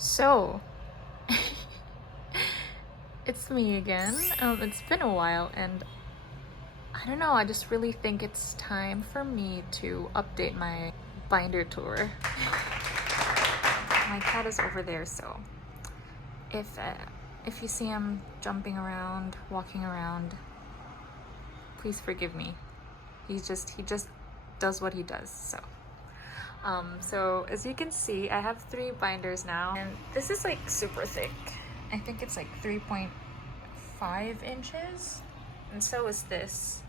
So, it's me again. It's been a while, and I don't know, I just really think it's time for me to update my binder tour. My cat is over there, so if you see him jumping around, walking around, please forgive me. He just does what he does. So as you can see, I have 3 binders now, and this is like super thick. I think it's like 3.5 inches, and so is this,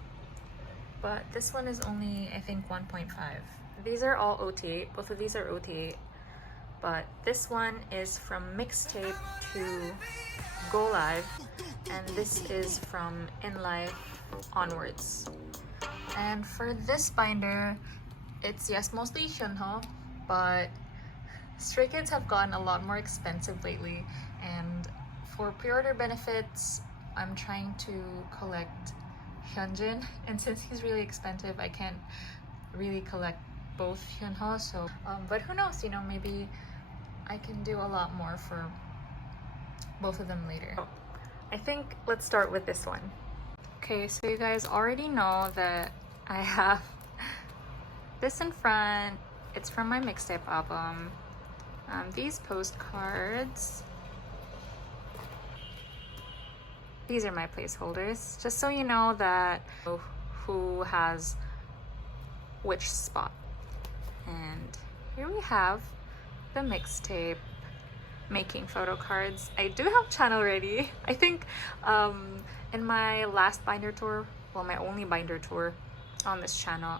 but this one is only, I think, 1.5. These are all OT8. Both of these are OT8, but this one is from Mixtape to Go Live, and this is from In Life onwards. And for this binder, it's, yes, mostly hyunho, but Stray Kids have gotten a lot more expensive lately, and for pre-order benefits, I'm trying to collect hyunjin, and since he's really expensive, I can't really collect both hyunho, so but who knows, you know, maybe I can do a lot more for both of them later. I think let's start with this one. Okay, so you guys already know that I have this in front. It's from my Mixtape album. These postcards, these are my placeholders, just so you know that who has which spot. And here we have the Mixtape making photo cards. I do have channel ready. I think in my last binder tour, well, my only binder tour on this channel,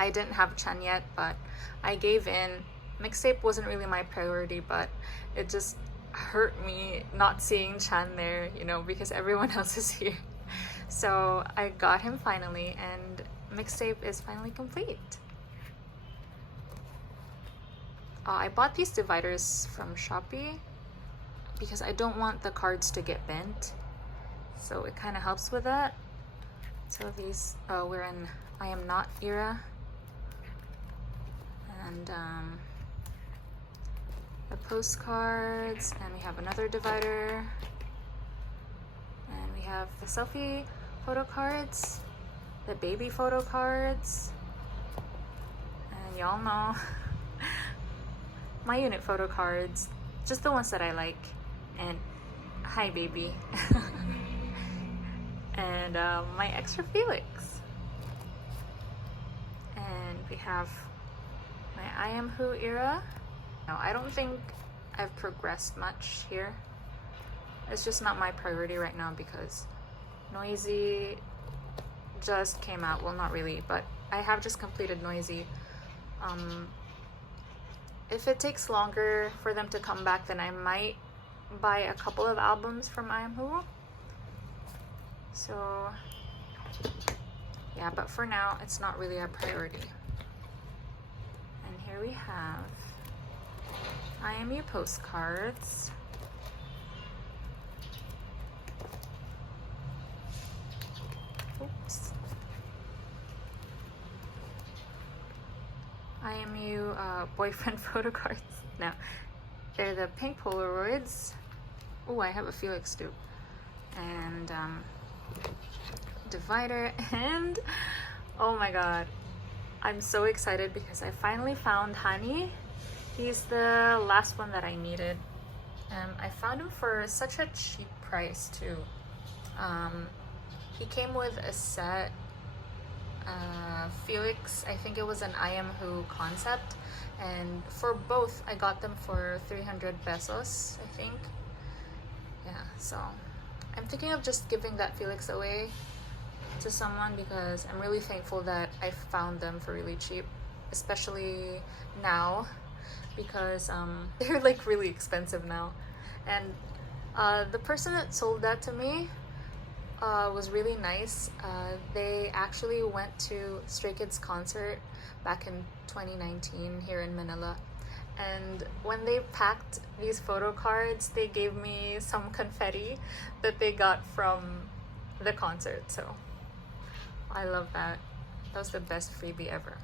I didn't have Chan yet, but I gave in. Mixtape wasn't really my priority, but it just hurt me not seeing Chan there, you know, because everyone else is here. So I got him finally, and Mixtape is finally complete. I bought these dividers from Shopee because I don't want the cards to get bent, so it kind of helps with that. So these, we're in I Am Not era, and the postcards, and we have another divider, and we have the selfie photo cards, the baby photo cards, and y'all know my unit photo cards, just the ones that I like, and hi baby. And my extra Felix, and we have my I Am Who era. Now, I don't think I've progressed much here. It's just not my priority right now because Noisy just came out. Well, not really, but I have just completed Noisy. If it takes longer for them to come back, then I might buy a couple of albums from I Am Who. So yeah, but for now, it's not really a priority. And here we have I Am You postcards. Oops. I Am You boyfriend photo cards. Now, they're the pink Polaroids. Oh, I have a Felix too. And divider, and oh my god, I'm so excited because I finally found Hani. He's the last one that I needed. I found him for such a cheap price too. He came with a set. Felix, I think it was an I Am Who concept, and for both I got them for 300 pesos, I think. Yeah, so I'm thinking of just giving that Felix away to someone because I'm really thankful that I found them for really cheap, especially now because they're like really expensive now. And the person that sold that to me was really nice. They actually went to Stray Kids concert back in 2019 here in Manila, and when they packed these photo cards, they gave me some confetti that they got from the concert. So I love that. That was the best freebie ever.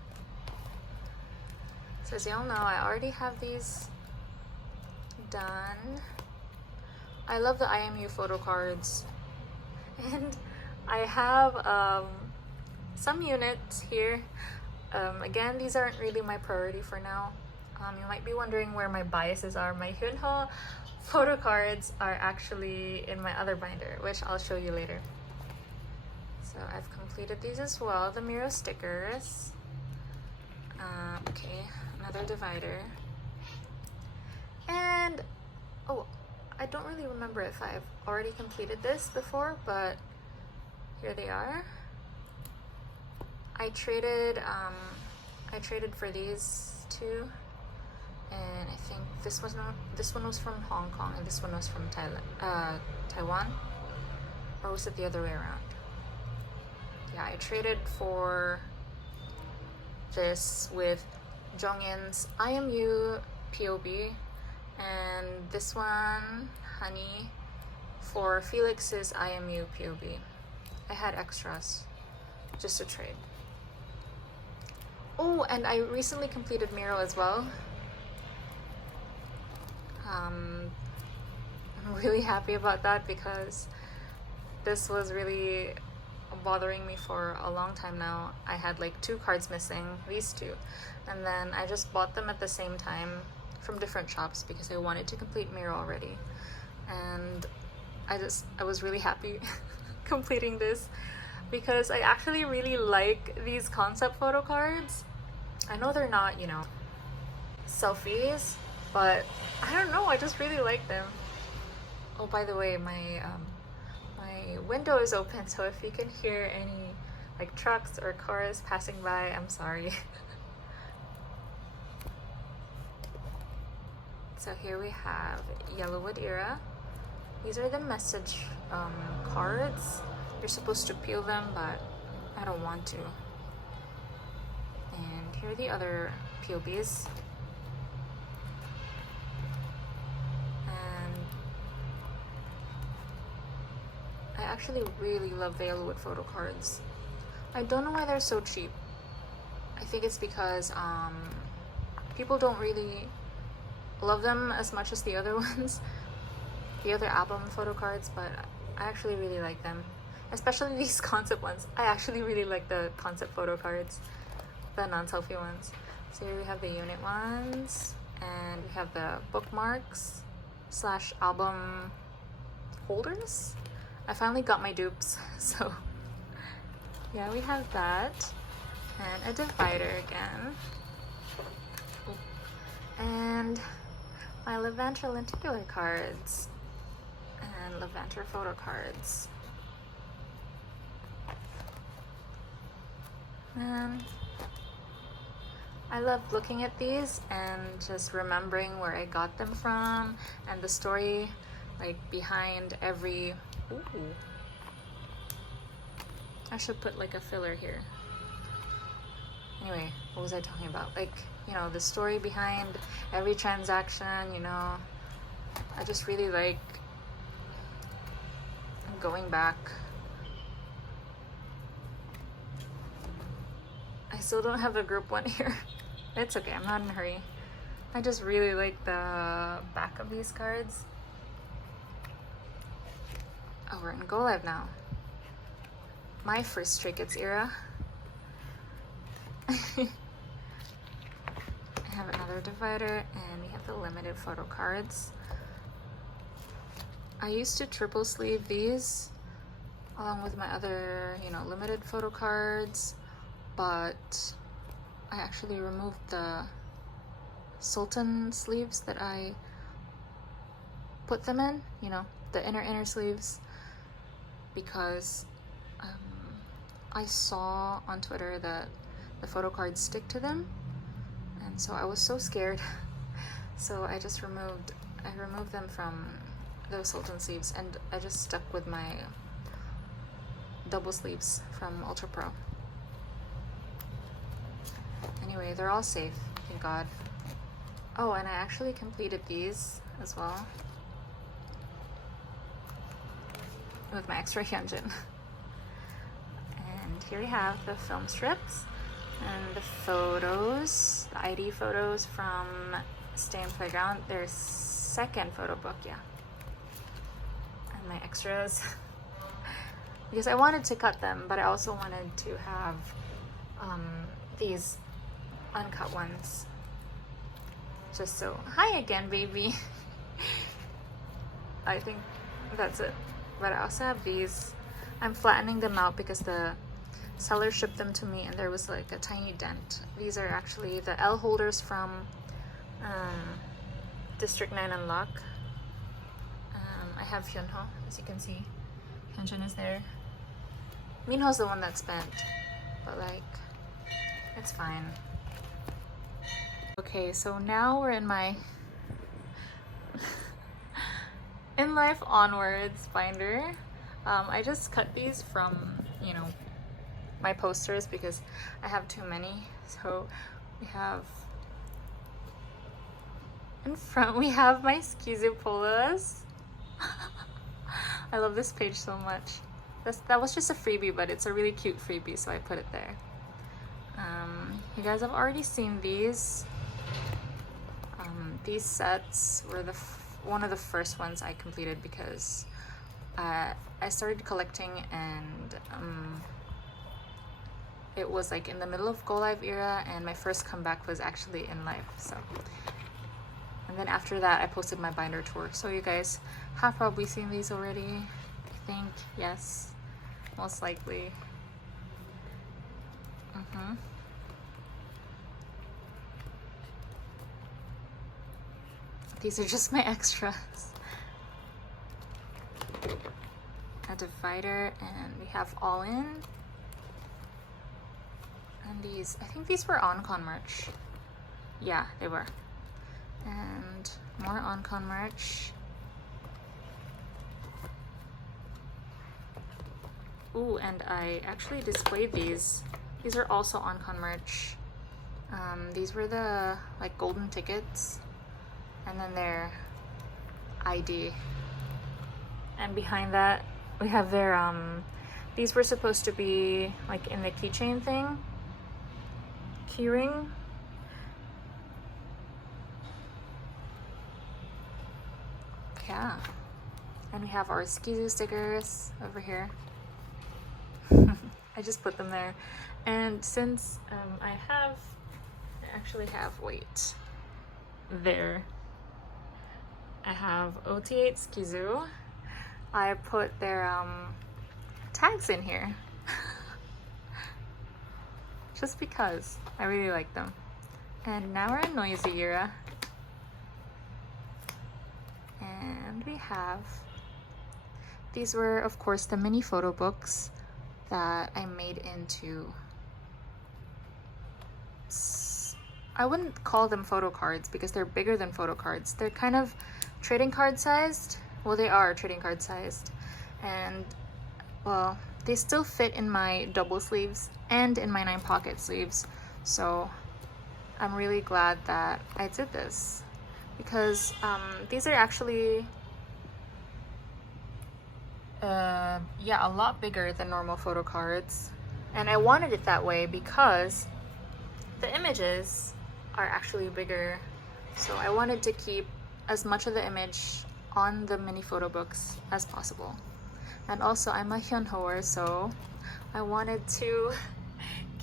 So as y'all know, I already have these done. I love the IMU photo cards. And I have some units here. Again, these aren't really my priority for now. You might be wondering where my biases are. My hyunho photo cards are actually in my other binder, which I'll show you later. So I've completed these as well, the Miro stickers. Okay, another divider. And, oh, I don't really remember if I've already completed this before, but here they are. I traded for these two, and I think this one was from Hong Kong and this one was from Taiwan, or was it the other way around? Yeah, I traded for this with Jongin's IMU POB, and this one, Honey, for Felix's IMU POB. I had extras just to trade. Oh, and I recently completed Miro as well. I'm really happy about that because this was really bothering me for a long time now. I had like 2 cards missing, these two, and then I just bought them at the same time from different shops because I wanted to complete Miro already, and I was really happy completing this because I actually really like these concept photo cards. I know they're not, you know, selfies, but I don't know, I just really like them. Oh, by the way, my window is open, so if you can hear any like trucks or cars passing by, I'm sorry. So here we have Yellowwood Era. These are the message cards. You're supposed to peel them, but I don't want to. And here are the other POBs. And I actually really love the Yellowwood photo cards. I don't know why they're so cheap. I think it's because people don't really love them as much as the other ones, the other album photo cards, but I actually really like them. Especially these concept ones. I actually really like the concept photo cards, the non-selfie ones. So here we have the unit ones, and we have the bookmarks / album holders. I finally got my dupes, so yeah, we have that. And a divider again. And my Levanter lenticular cards and Levanter photo cards. And I love looking at these and just remembering where I got them from and the story like behind every... Ooh. I should put like a filler here. Anyway, what was I talking about? Like, you know, the story behind every transaction, you know. I just really like going back. I still don't have the group one here. It's okay, I'm not in a hurry. I just really like the back of these cards. Oh, we're in Go Live now. My first Stray Kids era. I have another divider, and we have the limited photo cards. I used to triple sleeve these along with my other, you know, limited photo cards, but I actually removed the Sultan sleeves that I put them in, you know, the inner sleeves, because I saw on Twitter that the photo cards stick to them, and so I was so scared. So I removed them from those Sultan sleeves, and I just stuck with my double sleeves from Ultra Pro. Anyway, they're all safe, thank God. Oh, and I actually completed these as well with my extra hyunjin. And here we have the film strips and the photos, the ID photos from Stay in Playground. There's second photo book, yeah. And my extras. Because I wanted to cut them, but I also wanted to have these uncut ones. Just so, hi again, baby. I think that's it. But I also have these. I'm flattening them out because the seller shipped them to me and there was like a tiny dent. These are actually the L holders from District 9 Unlock. I have Hyunho, as you can see. Hyunjin is there. Minho's the one that's bent, but like, it's fine. Okay, so now we're in my In Life Onwards binder. I just cut these from, you know, my posters because I have too many. So we have, in front we have my Skizu polos. I love this page so much. That was just a freebie, but it's a really cute freebie, so I put it there. You guys have already seen these. These sets were one of the first ones I completed because I started collecting and it was like in the middle of Go Live era, and my first comeback was actually In Life. So, and then after that I posted my binder tour, so you guys have probably seen these already. I think, yes, most likely. These are just my extras. A divider, and we have All In. And these, I think these were OnCon merch. Yeah, they were. And more OnCon merch. Ooh, and I actually displayed these. These are also OnCon merch. These were the like golden tickets, and then their ID. And behind that, we have their these were supposed to be like in the keychain thing, keyring. Yeah, and we have our Skizu stickers over here. I just put them there, and since I actually have, wait, there I have OT8 Skizu. I put their tags in here just because I really like them. And now we're in Noisy era, and we have, these were of course the mini photo books that I made into, I wouldn't call them photo cards because they're bigger than photo cards. They're kind of trading card sized. Well, they are trading card sized, and well, they still fit in my double sleeves and in my 9 pocket sleeves. So I'm really glad that I did this because these are actually yeah, a lot bigger than normal photo cards, and I wanted it that way because the images are actually bigger, so I wanted to keep as much of the image on the mini photo books as possible. And also I'm a hyunhoer, so I wanted to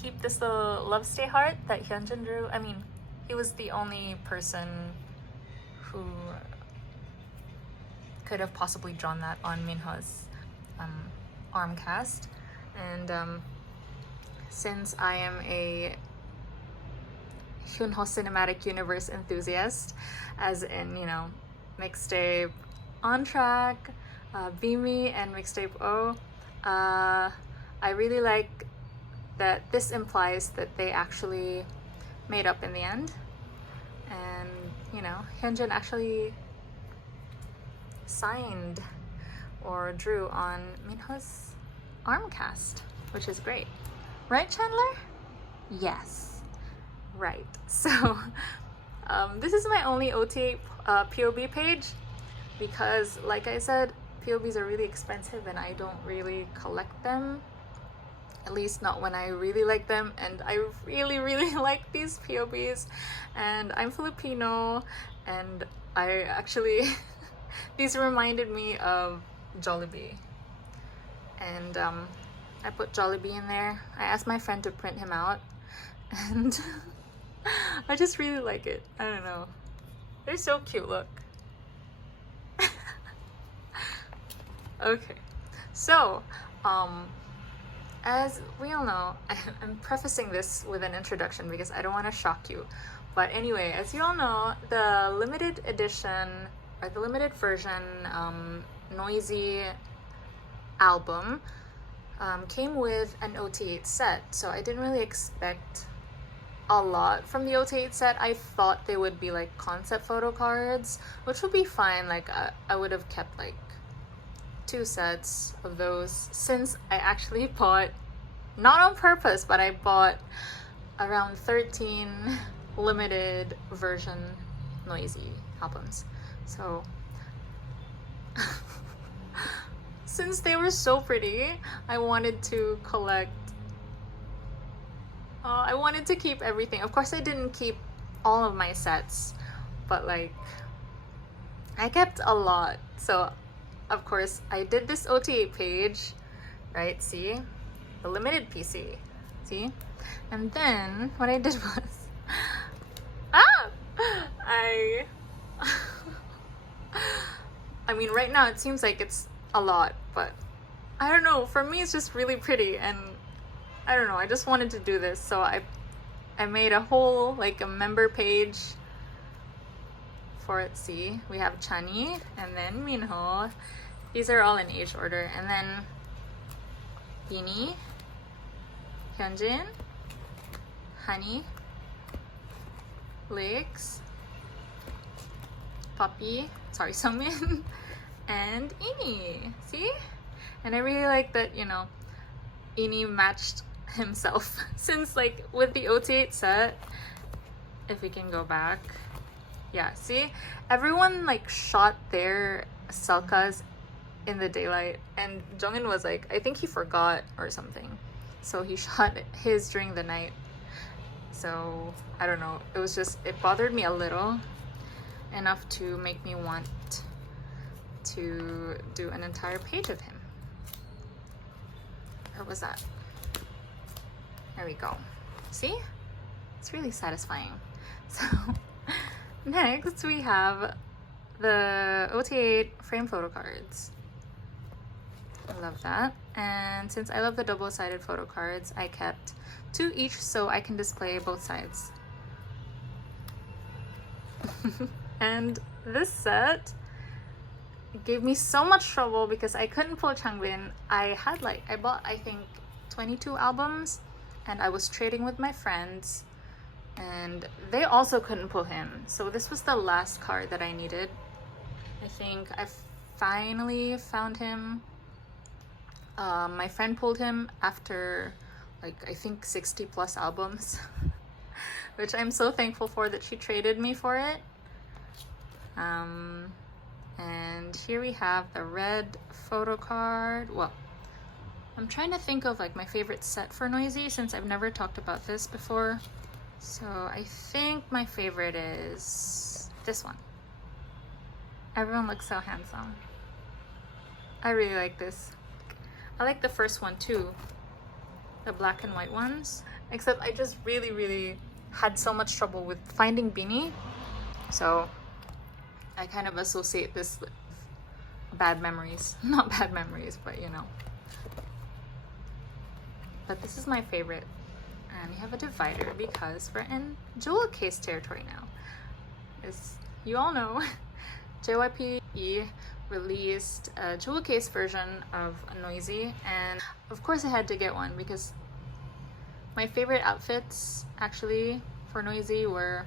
keep this little love stay heart that Hyunjin drew. I mean, he was the only person who could have possibly drawn that on Minho's arm cast. And since I am a Hyunho Cinematic Universe enthusiast, as in, you know, Mixtape, On Track, Beamy, and Mixtape O, I really like that this implies that they actually made up in the end. And, you know, Hyunjin actually signed or drew on Minho's arm cast, which is great. Right, Chandler? Yes. Right. So, this is my only OT8 POB page because, like I said, POBs are really expensive and I don't really collect them. At least not when I really like them, and I really really like these POBs. And I'm Filipino, and I actually these reminded me of Jollibee, and I put Jollibee in there. I asked my friend to print him out, and I just really like it. I don't know, they're so cute. Look. Okay, so as we all know, I'm prefacing this with an introduction because I don't want to shock you. But anyway, as you all know, the limited edition or the limited version Noisy album came with an OT8 set. So I didn't really expect a lot from the OT8 set. I thought they would be like concept photo cards, which would be fine. Like I would have kept like 2 sets of those, since I actually bought, not on purpose, but I bought around 13 limited version Noisy albums. So since they were so pretty, I wanted to collect, I wanted to keep everything. Of course I didn't keep all of my sets, but like I kept a lot. So of course, I did this OT8 page, right? See? The limited PC. See? And then what I did was, I mean, right now it seems like it's a lot, but I don't know. For me, it's just really pretty, and I don't know. I just wanted to do this, so I made a whole like a member page for it. See, we have Chani and then Minho. These are all in age order. And then Beanie, Hyunjin, Honey, Legs, Puppy, sorry, Sungmin, and Ini. See? And I really like that, you know, Ini matched himself. Since like with the OT8 set, if we can go back, yeah, see? Everyone like shot their selkas in the daylight, and Jongin was like, I think he forgot or something, so he shot his during the night. So I don't know, it was just, it bothered me a little, enough to make me want to do an entire page of him. Where was that? There we go. See? It's really satisfying. So next we have the OT8 frame photo cards. I love that. And since I love the double-sided photo cards, I kept 2 each so I can display both sides. And this set gave me so much trouble because I couldn't pull Changbin. I bought I think 22 albums, and I was trading with my friends, and they also couldn't pull him. So this was the last card that I needed. I think I finally found him. My friend pulled him after like I think 60 plus albums, which I'm so thankful for that she traded me for it. And here we have the red photo card. Well, I'm trying to think of like my favorite set for Noisy, since I've never talked about this before. So I think my favorite is this one. Everyone looks so handsome. I really like this. I like the first one too, the black and white ones, except I just really had so much trouble with finding Beanie, so I kind of associate this with bad memories. Not bad memories, but you know. But this is my favorite. And we have a divider because we're in jewel case territory now. As you all know, JYP released a jewel case version of Noisy, and of course I had to get one because my favorite outfits actually for Noisy were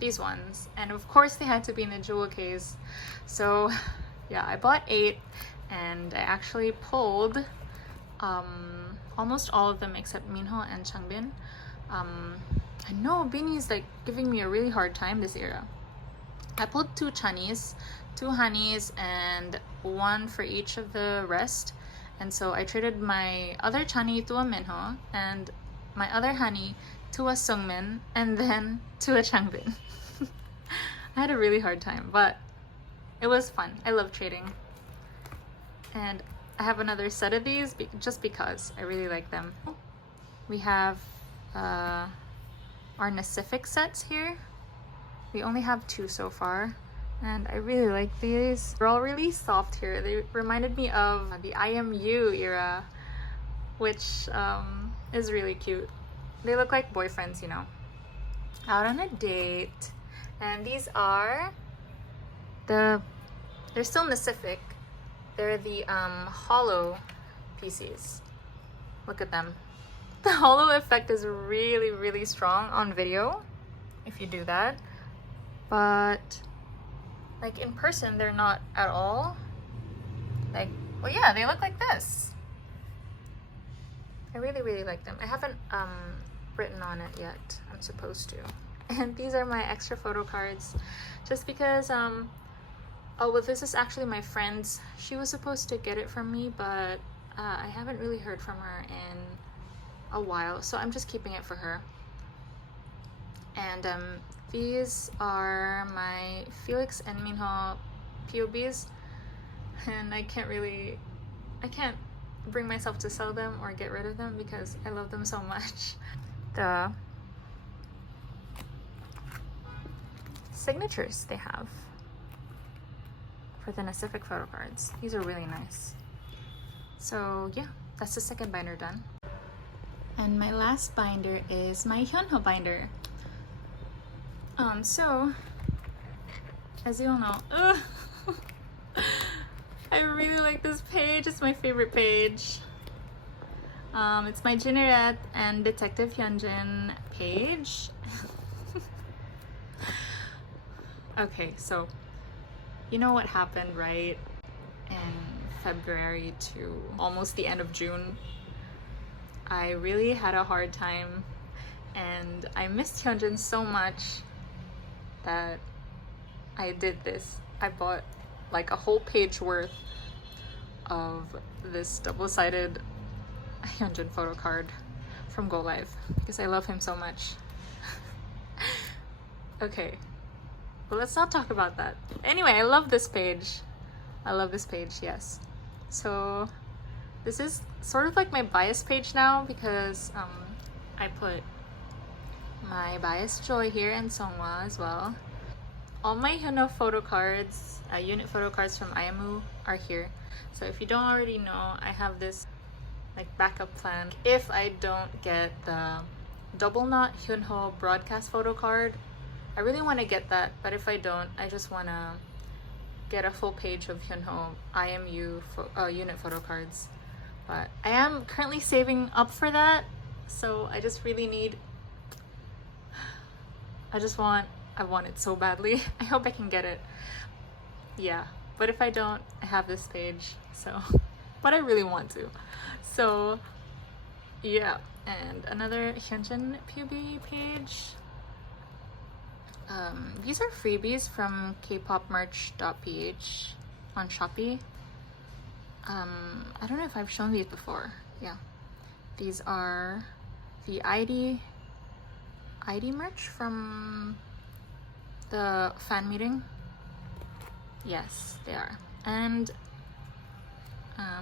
these ones, and of course they had to be in a jewel case. So yeah, I bought 8, and I actually pulled almost all of them except Minho and Changbin. I know Beanie's like giving me a really hard time this era. I pulled 2 Chanis, 2 Honeys, and 1 for each of the rest. And so I traded my other chani to a Minho, and my other honey to a Sungmin, and then to a Changbin. I had a really hard time, but it was fun. I love trading. And I have another set of these just because I really like them. We have our Pacific sets here. We only have 2 so far, and I really like these. They're all really soft here. They reminded me of the IMU era, which is really cute. They look like boyfriends, you know, out on a date. And these are they're still Pacific. They're the hollow PCs. Look at them. The hollow effect is really, really strong on video if you do that. But like in person, they're not at all. Like, well, yeah, they look like this. I really, really like them. I haven't written on it yet. I'm supposed to. And these are my extra photo cards just because oh, well, this is actually my friend's. She was supposed to get it from me, but I haven't really heard from her in a while, so I'm just keeping it for her. And these are my Felix and Minho POBs, and I can't bring myself to sell them or get rid of them because I love them so much. The signatures they have for the Pacific photo cards. These are really nice. So yeah, that's the second binder done. And my last binder is my hyunho binder. So as you all know, I really like this page. It's my favorite page. It's my Jinerette and Detective Hyunjin page. Okay, so you know what happened, right? In February to almost the end of June, I really had a hard time, and I missed Hyunjin so much that I did this. I bought like a whole page worth of this double-sided Hyunjin photo card from Go Live because I love him so much. Okay, well, let's not talk about that. Anyway, I love this page. I love this page, yes. So this is sort of like my bias page now because I put my bias Joy here and Songhwa as well. All my hyunho photo cards, unit photo cards from IMU are here. So if you don't already know, I have this like backup plan. If I don't get the double knot hyunho broadcast photo card, I really want to get that, but if I don't, I just want to get a full page of hyunho IMU unit photo cards. But I am currently saving up for that, so I just really need, I want it so badly. I hope I can get it. Yeah, but if I don't, I have this page, so, but I really want to. So, yeah, and another Hyunjin PUB page. These are freebies from kpopmerch.ph on Shopee. I don't know if I've shown these before. Yeah, these are the ID merch from the fan meeting. Yes, they are. And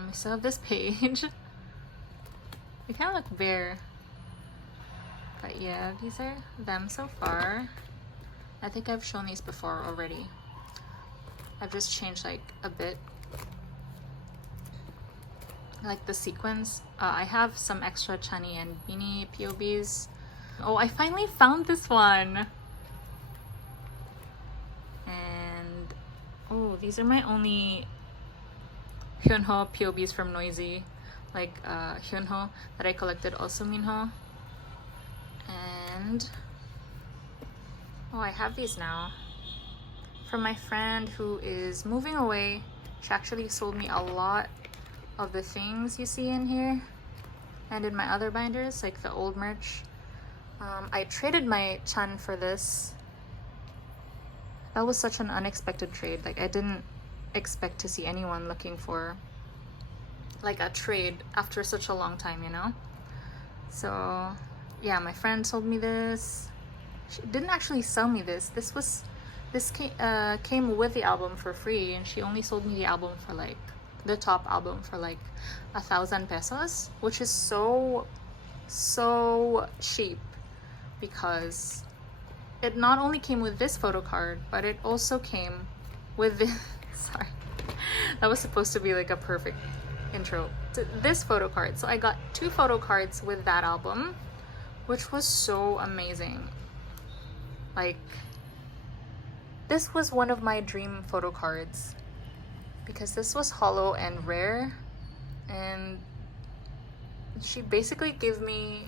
we still have this page. They kind of look bare, but yeah, these are them so far. I think I've shown these before already. I've just changed like a bit, like the sequins. I have some extra chani and beanie POBs. Oh, I finally found this one. And oh, these are my only hyunho POBs from Noisy, like hyunho that I collected, also Minho. And oh, I have these now from my friend who is moving away. She actually sold me a lot of the things you see in here and in my other binders, like the old merch. I traded my Chan for this. That was such an unexpected trade. Like, I didn't expect to see anyone looking for like a trade after such a long time, you know? So yeah, my friend sold me this. She didn't actually sell me this. This came with the album for free, and she only sold me the album for like the top album for like 1,000 pesos, which is so cheap, because it not only came with this photo card, but it also came with this sorry, that was supposed to be like a perfect intro to this photo card. So I got 2 photo cards with that album, which was so amazing. Like, this was one of my dream photo cards, because this was hollow and rare, and she basically gave me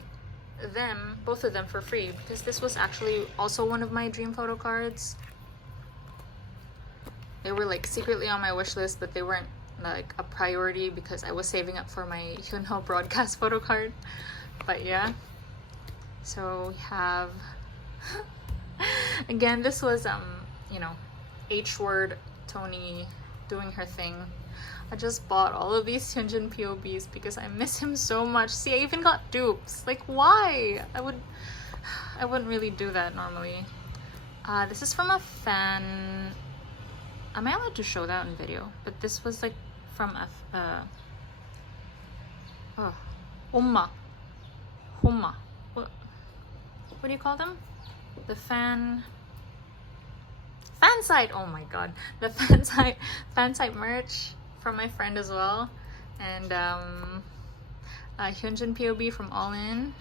both of them for free, because this was actually also one of my dream photo cards. They were like secretly on my wish list, but they weren't like a priority because I was saving up for my Hyunho broadcast photo card. But yeah, so we have again, this was you know, H word Tony doing her thing. I just bought all of these Hyunjin POBs because I miss him so much. See, I even got dupes. Like, why? I wouldn't really do that normally. This is from a fan. Am I allowed to show that in video? But this was like from a Homma. What do you call them? The fan site. Oh my god, the fan site merch from my friend as well, and Hyunjin POB from All In.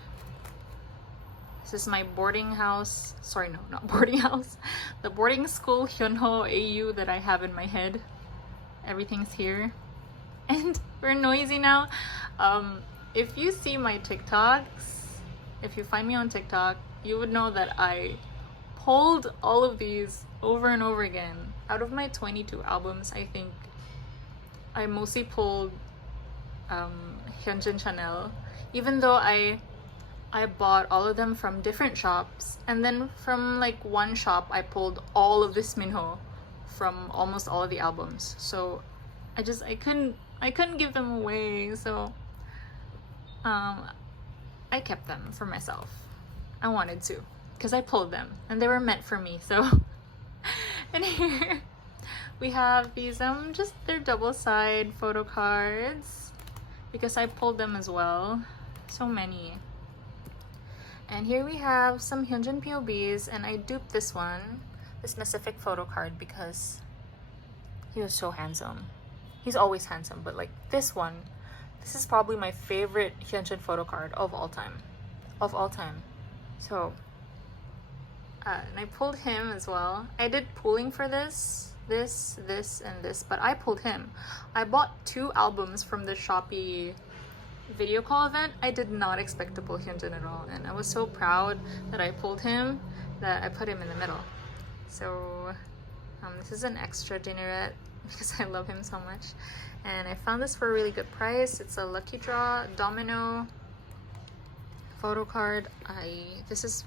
This is my boarding house. Sorry, no, not boarding house. The boarding school Hyunho AU that I have in my head. Everything's here, and we're noisy now. If you see my TikToks, if you find me on TikTok, you would know that I pulled all of these over and over again. Out of my 22 albums, I think I mostly pulled Hyunjin Chanel, even though I bought all of them from different shops, and then from like one shop I pulled all of this Minho from almost all of the albums. So I couldn't give them away, so I kept them for myself. I wanted to, because I pulled them and they were meant for me. So and here we have these just they're double side photo cards because I pulled them as well. So many. And here we have some Hyunjin POBs, and I duped this specific photo card because he was so handsome. He's always handsome, but like this is probably my favorite Hyunjin photo card of all time. So and I pulled him as well. I did pooling for this, and this, but I pulled him. I bought 2 albums from the Shopee video call event. I did not expect to pull Hyunjin at all, and I was so proud that I pulled him that I put him in the middle. So this is an extra dinnerette because I love him so much, and I found this for a really good price. It's a lucky draw domino photo card. This is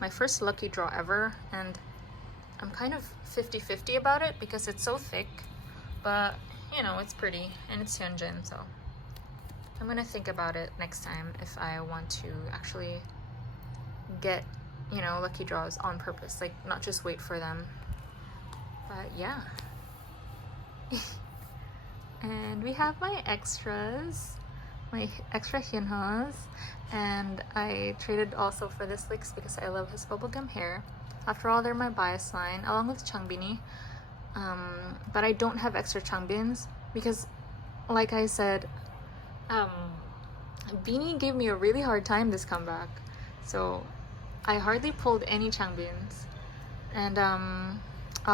my first lucky draw ever, and I'm kind of 50-50 about it because it's so thick, but you know, it's pretty and it's Hyunjin, so I'm gonna think about it next time if I want to actually get, you know, lucky draws on purpose, like not just wait for them. But yeah. And we have my extras, my extra Hyunhos, and I traded also for this Lix because I love his bubblegum hair. After all, they're my bias line along with Changbini, but I don't have extra Changbins because, like I said, Beanie gave me a really hard time this comeback, so I hardly pulled any Changbins. And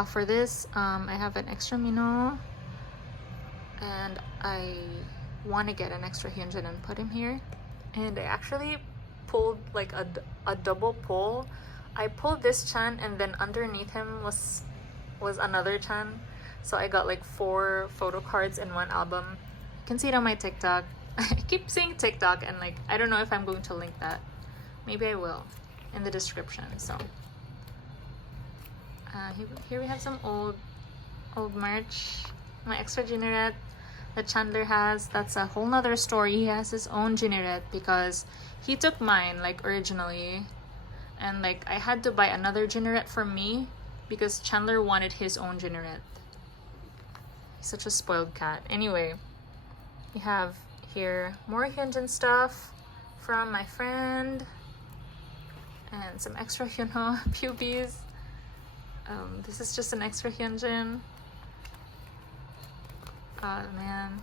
for this, I have an extra Minho, and I want to get an extra Hyunjin and put him here. And I actually pulled like a double pull. I pulled this Chan, and then underneath him was another Chan, so I got like 4 photo cards in one album. You can see it on my TikTok. I keep saying TikTok, and like I don't know if I'm going to link that. Maybe I will in the description. So here we have some old merch. My extra Generette, that Chandler has, that's a whole nother story. He has his own jineret because he took mine like originally, and like I had to buy another jineret for me because Chandler wanted his own jineret. He's such a spoiled cat. Anyway, we have here more hyunjin stuff from my friend and some extra hyunho pubies. This is just an extra hyunjin. Oh man,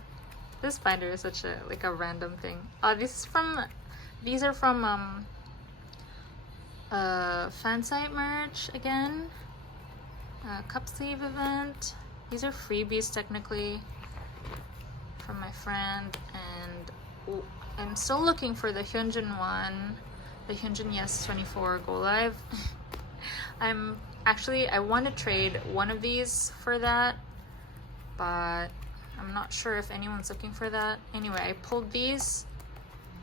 this binder is such a like a random thing. These are from fan site merch again. Cup sleeve event. These are freebies technically from my friend, and I'm still looking for the Hyunjin one, the Hyunjin Yes 24 Go Live. I want to trade one of these for that, but I'm not sure if anyone's looking for that. Anyway, I pulled these.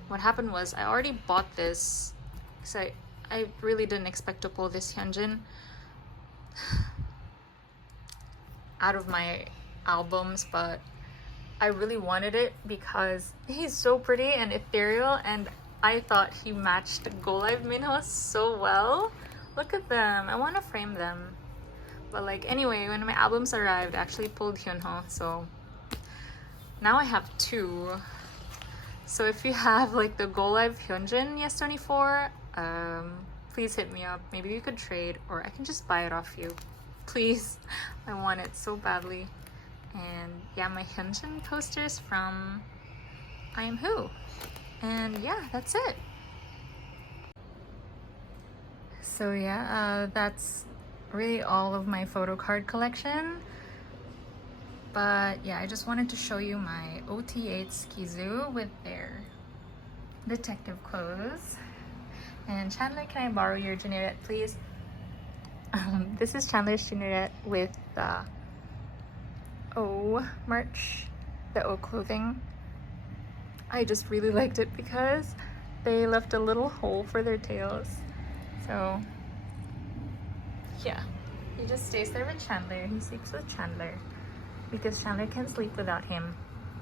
What happened was I already bought this because I really didn't expect to pull this Hyunjin out of my albums, but I really wanted it because he's so pretty and ethereal, and I thought he matched Go Live Minho so well. Look at them. I want to frame them. But like anyway, when my albums arrived, I actually pulled Hyunho, so now I have two. So if you have like the Go Live Hyunjin Yes 24, please hit me up. Maybe we could trade, or I can just buy it off you. Please. I want it so badly. And yeah, my Hyunjin posters from I Am Who. And yeah, that's it. So yeah, that's really all of my photo card collection. But yeah, I just wanted to show you my OT8 Skizu with their detective clothes. And Chandler, can I borrow your jineret, please? This is Chandler's jineret with the O merch, the O clothing. I just really liked it because they left a little hole for their tails. So yeah, he just stays there with Chandler. He sleeps with Chandler because Chandler can't sleep without him,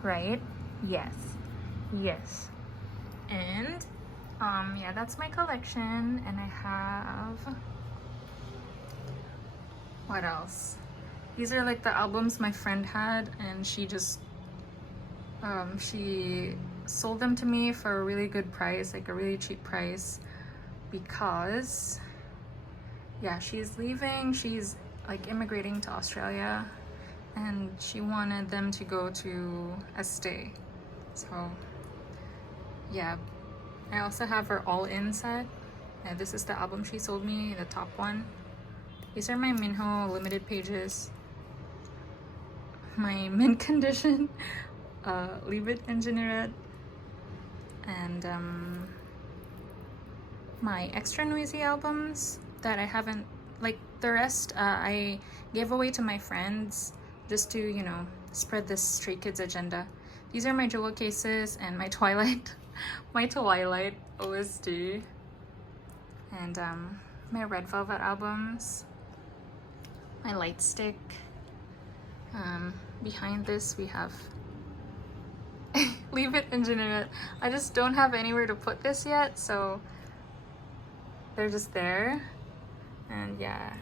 right? Yes, yes. And yeah, that's my collection. And I have, what else? These are like the albums my friend had, and she just she sold them to me for a really good price, like a really cheap price, because yeah, she's leaving, she's like immigrating to Australia, and she wanted them to go to a stay. So yeah, I also have her all-in set, and this is the album she sold me, the top one. These are my Minho limited pages, my mint condition Leave It Engineered, and my extra noisy albums that I haven't, like the rest I gave away to my friends just to, you know, spread this Stray Kids agenda. These are my jewel cases and my Twilight my Twilight OSD, and my Red Velvet albums, my light stick. Behind this we have Leave It Engineer It. I just don't have anywhere to put this yet, so they're just there. And yeah,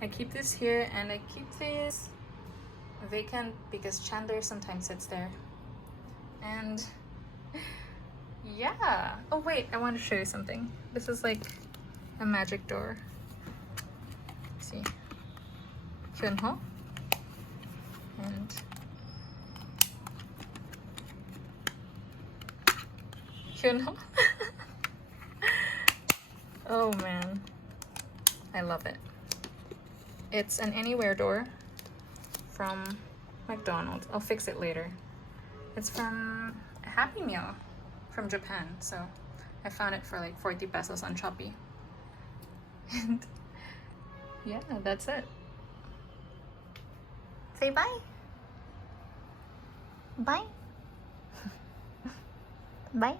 I keep this here, and I keep this vacant because Chandler sometimes sits there. And yeah, oh wait, I want to show you something. This is like a magic door. See, hyunho, and hyunho. Oh man, I love it. It's an anywhere door from McDonald's. I'll fix it later. It's from a Happy Meal from Japan, so I found it for like 40 pesos on Shopee. And yeah, that's it. Say bye. Bye. Bye.